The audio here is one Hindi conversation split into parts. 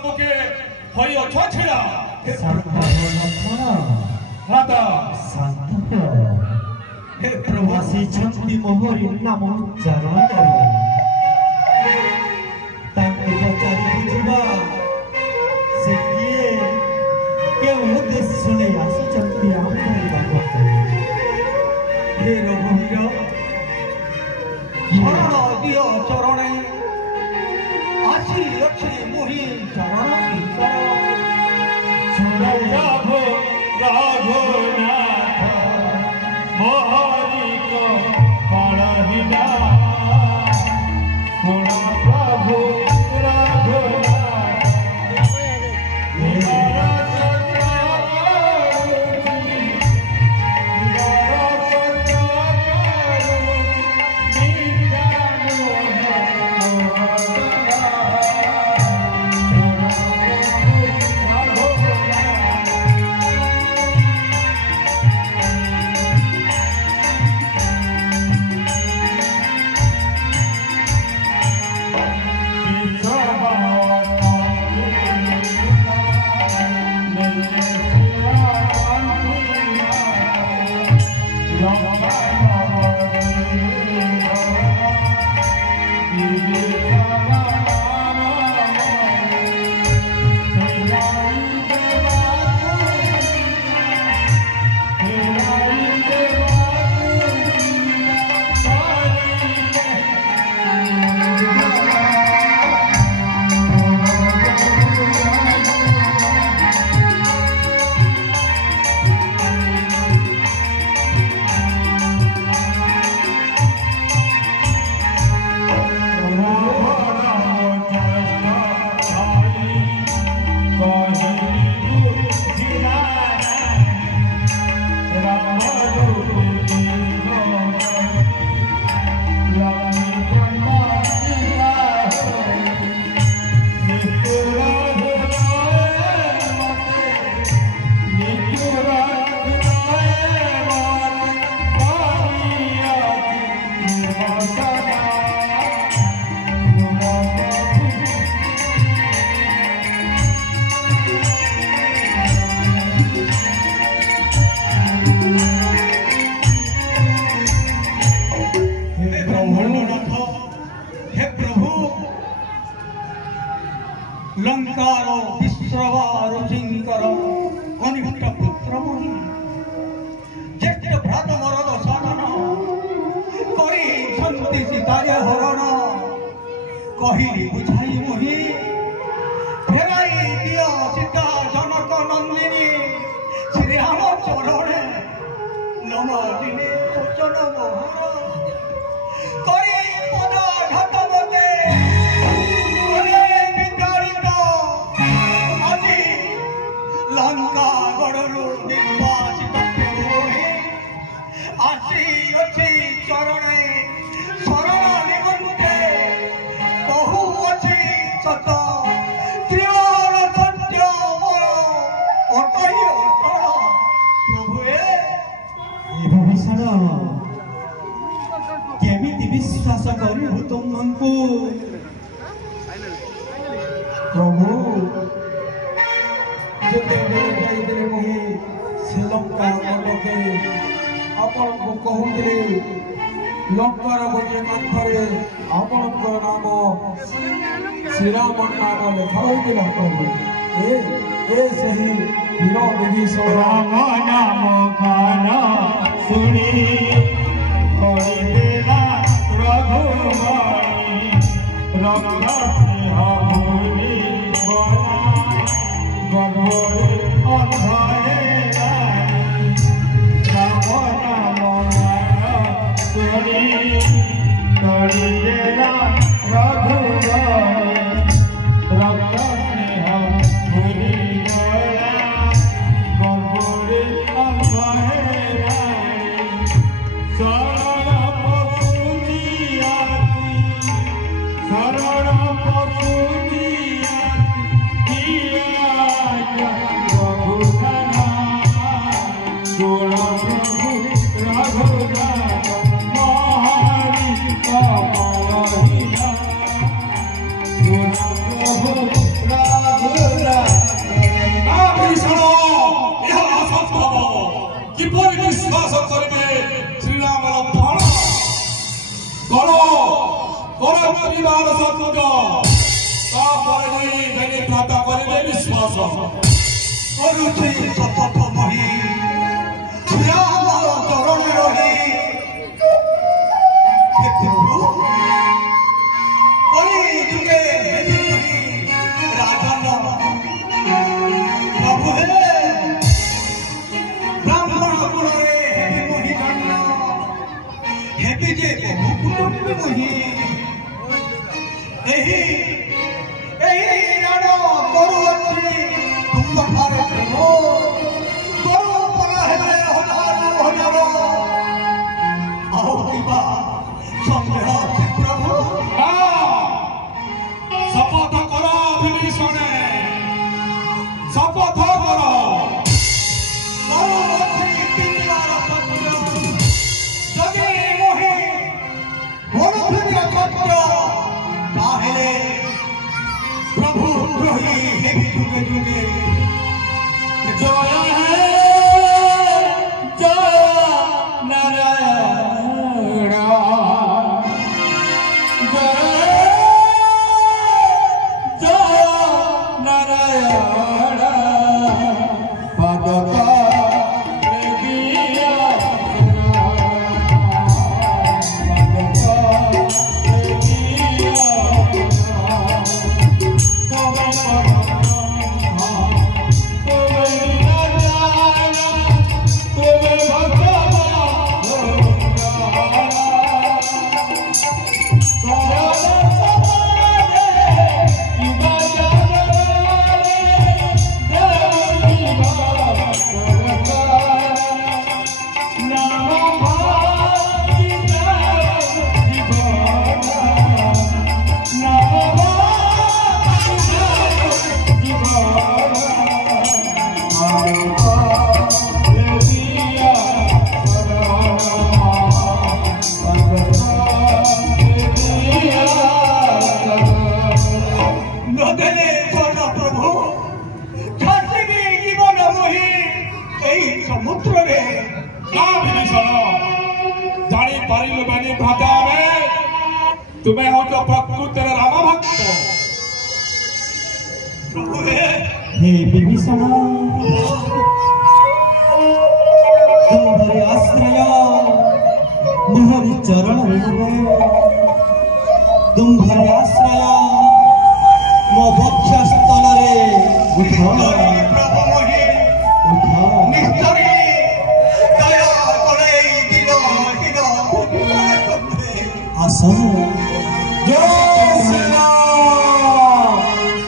सम्मुखे होय छछड़ा राधा हे प्रवासी छंदी मोहरी नाम उच्चारण ताके बचारी बुझबा से किए के उद्देश्य सुने आसु चंदी आमरी बात हे रघुवीर शरण दियो चरणे आसी अच्छे मुहि चरण राघो राघोनाथ मोहरी को पड़हिना गुण प्रभु राघोनाथ मेरा लंकार विश्रवार सिंकर अनिष्ट पुत्र मोहि ज्येष्ठ भ्रात मरद साधन करी शांति सीतारे हरण कहिली बुझाई मोहि फेराई दियो सीता जनक नंदिनी श्री राम चरणे नमदिनी सोचन मोहर करी पदाघात मते लंका गढ़रू निर्वासित आसी अच्छी चरणे शरण निमंते कहू अच्छी सत त्रिवार सत्य मोर अटई अटल प्रभुए भविष्य केमिति विश्वास करू तुमको प्रभु श्रीलंका लोके आपण को कहूले लंकार गोटे कांथरे आपणकर नाम श्रीराम नाम लेखा होइला प्रभु ए सही वीर विभीषण राम नाम गाना सुनी करिदेला रघुराई रघुरा स्नेह भूमि बना गगोरे अधरे राम नाम गाना सुनी करिदेला रघुराई रघुरा स्नेह भूमि Radha विश्वास करेंगे श्री राम लक्ष्मण करो करो परिवार सत्य तापर नहीं बेनी भ्राता करेंगे विश्वास କରୁଛି ଶପଥ ମହି ରାମର ଚରଣ ରହି ହେ ପ୍ରଭୁ କଳି ଯୁଗେ ହେବି ମହି ରାଜନ ପ୍ରଭୁ ହେ ବ୍ରାହ୍ମଣ କୁଳରେ ହେବି ମହି ଜନ୍ମ ହେବି ଯେ ବହୁ କୁଟୁମ୍ବୀ ମହି ଏହି ରାଣ କରୁଅଛି ତୁମ ଘରେ ପ୍ରଭୁ କରୁ ପରା ହେଲେ ହଜାର ଆଉ କିବା ସନ୍ଦେହ ଅଛି ପ୍ରଭୁ शपथ करो विभीषण शपथ करो କରୁଅଛି କିମ୍ବାର ସତ୍ୟ ଯଦି ମୋହି କରୁଥିବେ ସତ୍ୟ ତାହେଲେ प्रभु द्रोही हेबी जुगे जुगे जय है जय नारायण जय जय नारायण पदका तुम्हें हो तो प्रकृति राम भक्त हे विभीषण तुम्हारे आश्रय मोहरी चरण तुम्हारे आश्रय मो वक्षस्थल प्रभु मोहि निष्ठरी दया करे दिन दिन आस जय श्री राम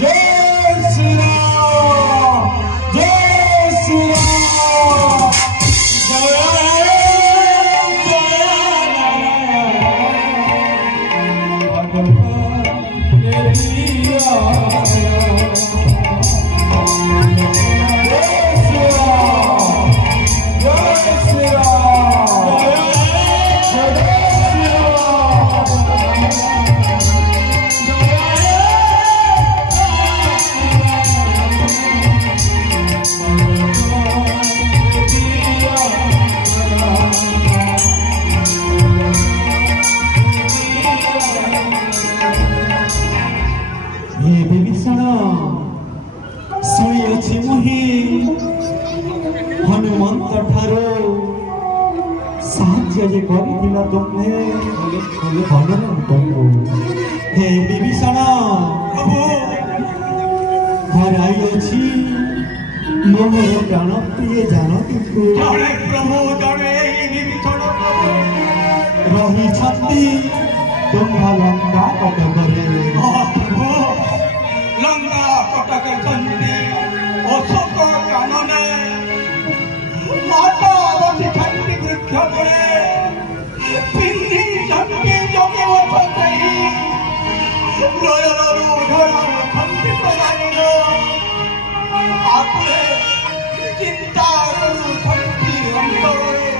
जय श्री राम जय श्री राम हनुमंत ठारो साहाଯ୍ୟ जे କରିଥିଲା ତୁମେ ଭଲରେ କହିବ हे विभीषण प्रभु ହରାଇଅଛି ମୋର ପ୍ରାଣ ପ୍ରିୟ ଜାନକୀକୁ ଜଣେ ପ୍ରଭୁ ଜଣେ ବିଭୀଷଣ ରହିଛନ୍ତି ତୁମ୍ଭ ଲଙ୍କା କଟକରେ ପ୍ରଭୁ ଲଙ୍କା କଟକ ଚଣ୍ଡୀ ଅଶୋକ କାନନେ ମାତା ବସିଛନ୍ତି ବୃକ୍ଷ ତଳେ ପିନ୍ଧି ଚଣ୍ଡୀ ଯୋଗେ ବସନ୍ତି ନୟନରୁ ଝର ଖଣ୍ଡି ପ୍ରଦାନ ଆକୁଳେ ଚିନ୍ତା କରୁଛନ୍ତି ଅନ୍ତରରେ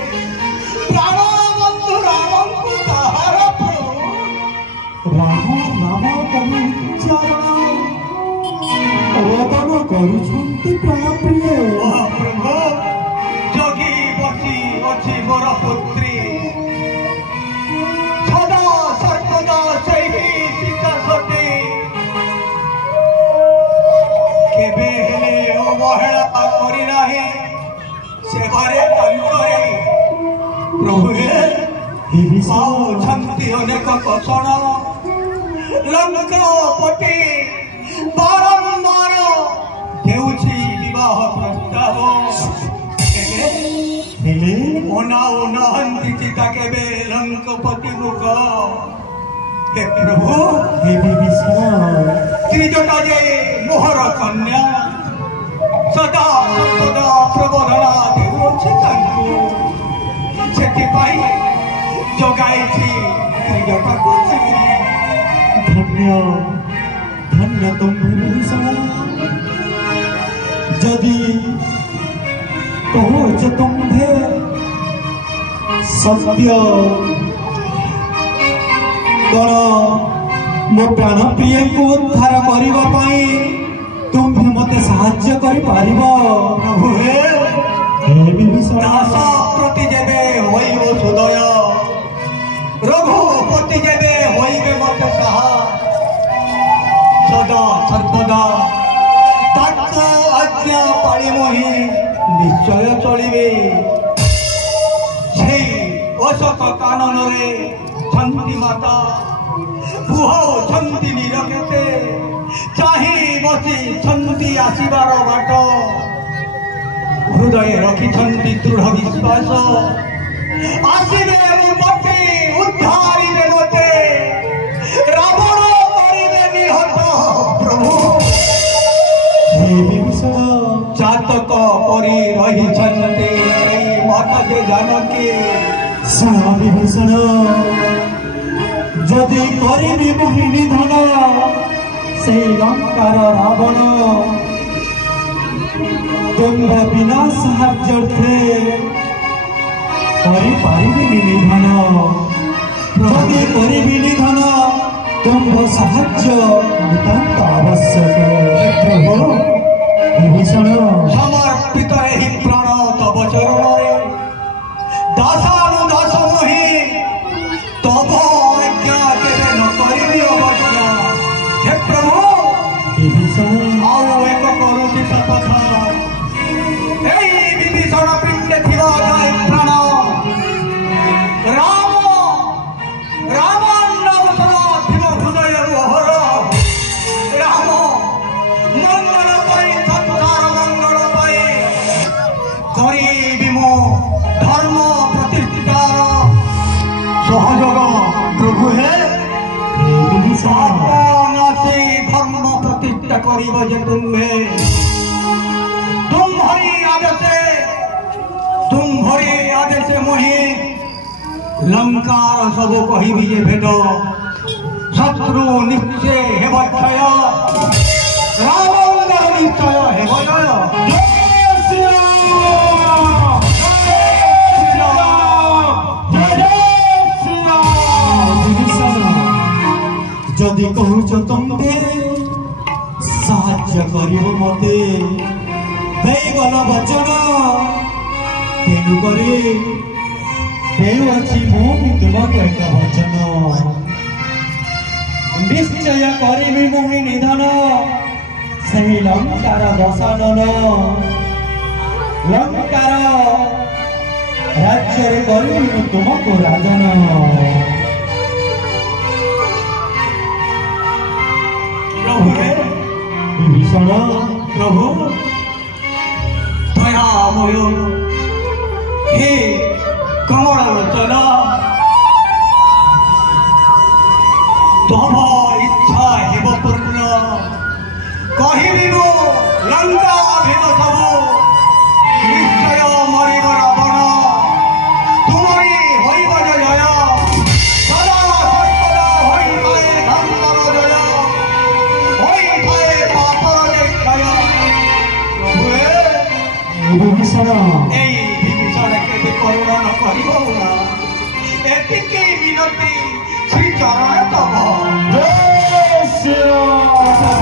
ପ୍ରାଣ ବନ୍ଧୁ ରାମଙ୍କୁ ତାହାର ପ୍ରଭୁ ରାମ ନାମ କବି ଉଚ୍ଚାରଣ ରୋଦନ କରୁଛନ୍ତି ପ୍ରାଣ ପ୍ରିୟ ପ୍ରଭୁ ଜଗି ବସି ଅଛି ଅବହେଳା କରି ନାହିଁ ସେବାରେ ତାଙ୍କରେ ପ୍ରଭୁ ହେ ପାଉଛନ୍ତି ଅନେକ କଷଣ ଲଙ୍କପତି ବାରମ୍ବାର ଦେଉଛି ବିବାହ ପ୍ରସ୍ତାବ ହେଲେ ଅନାଉ ନାହାନ୍ତି ଚିତା କେବେ ଲଙ୍କପତି ମୁଖ हे प्रभु हे विभीषण त्रिजटा जे मोहर कन्या सदा सर्वदा प्रबोधना देउछि तांकु सेथिपाई जगाइछि त्रिजटाକୁ धन्य धन्य तुम विभीषण यदि कहुच तुम्भे सत्य कौन मो प्राण प्रिय को उद्धार करने तुम्हें मत साहाय्य कर प्रभु हे दास प्रति जेबे होइबो सुदय रघुपति जेबे होइबे मत साहा सदा सर्वदा ताक आज्ञा पाळी मोहि निश्चय चलिबे सेई अशोक कानन रे छंती माता बुहाओ छंती निरकेते चाही बसी छंती आसीबार बाट हृदय रखी छंती दृढ़ विश्वास आसीबे मते उद्धारिबे मते रावण करिबे निहत प्रभु हे विभीषण चातक परि रही छंती माता जे जानकी सुन विभीषण जदि करी मोहिनी धन से लंकार रावण तुम्भ बिना साहाय्यार्थे निधन जदि करी निधन तुम्भ साहाय्य नितांत आवश्यक प्रभु विभीषण समर्पित ही प्राण तब चरण दासानुदास मोहि तब आज्ञा केबे न करिबि अवज्ञा हे प्रभु विभीषण आओ एक करुछि शपथ एई विभीषण पिंडे थिबा जाय प्राण राम राम नाम सदा थिब हृदय रोहर राम मंगल पाई संसार मंगल पाई करिबि मो धर्म प्रतिष्ठार सहयोग प्रभु हे से धर्म प्रतिष्ठा करिब जे तुम्हारी आदेशे मोहि लंकार सब कहिबि जे भेद शत्रु निश्चय हेब क्षय रावण निश्चय हेब जय जदि कहूच तुम्हे साहाय्य कर मते गल वचन तेणुक देउछि तुमको एक वचन निश्चय करी मुहि निधन से लंकार दशानन लंकार राज्य करी तुमको राजन विभीषण प्रभु दयामय हे कमल लोचन तम इच्छा हेब पूर्ण कहिबि मो लंका भेद सब निश्चय मरिब रावण तुमरी होइब जय सदा सर्वदा होइबे धर्मर जय होइबे पापर जय प्रभु विभीषण এই বিভীষণ কেবে করুণা ন করিব না এতিকে বিনতি শ্রী চরণ তব जय श्री राम।